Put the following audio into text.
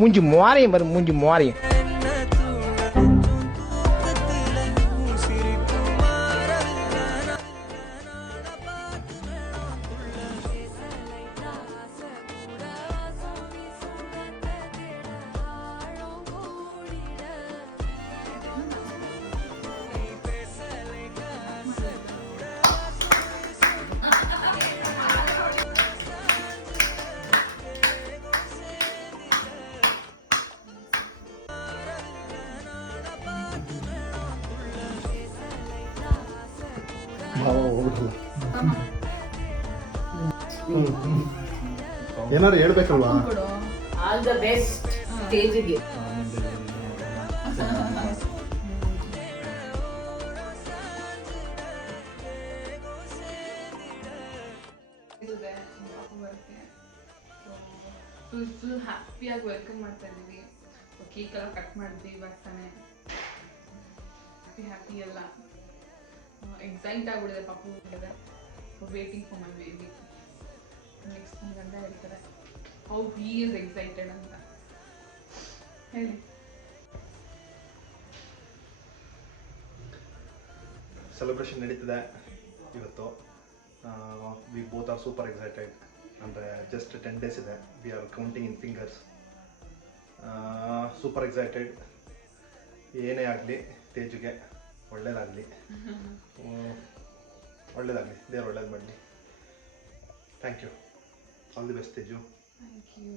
மூஞ்சி மோரையும் பாரு, மூஞ்சி மோரையும். ಏನಾದ್ರು ಹೇಳ್ಬೇಕಲ್ವಾ? ಆಲ್ ದ ಬೆಸ್ಟ್ ಸ್ಟೇಜಿಗೆ. ಫುಲ್ ಹ್ಯಾಪಿಯಾಗಿ ವೆಲ್ಕಮ್ ಮಾಡ್ತಾ ಇದ್ದೀವಿ. ಕೇಕ್ ಎಲ್ಲ ಕಟ್ ಮಾಡಿದ್ವಿ ಇವಾಗ ತಾನೆ. ಹ್ಯಾಪಿ ಎಲ್ಲ ಎಕ್ಸೈಟ್ ಆಗಿಬಿಡಿದೆ. ಪಾಪು ಬಿಟ್ಟಿದೆ. Waiting for my baby. Next ನನ್ನ ಗಂಡ ಹೇಳ್ತಾರೆ ಹೌ ಹಿ ಈಸ್ ಎಕ್ಸೈಟೆಡ್ ಅಂತ ಹೇಳಿ. ಸೆಲೆಬ್ರೇಷನ್ ನಡೀತಿದೆ ಇವತ್ತು. We both are super excited. ಅಂದರೆ ಜಸ್ಟ್ 10 days ಇದೆ. We are counting in fingers. Super excited. ಏನೇ ಆಗಲಿ ತೇಜುಗೆ ಒಳ್ಳೇದಾಗಲಿ, ಒಳ್ಳೇದಾಗಲಿ, ದೇವ್ರು ಒಳ್ಳೇದು ಮಾಡಲಿ. Thank you. All the best Teju. Thank you.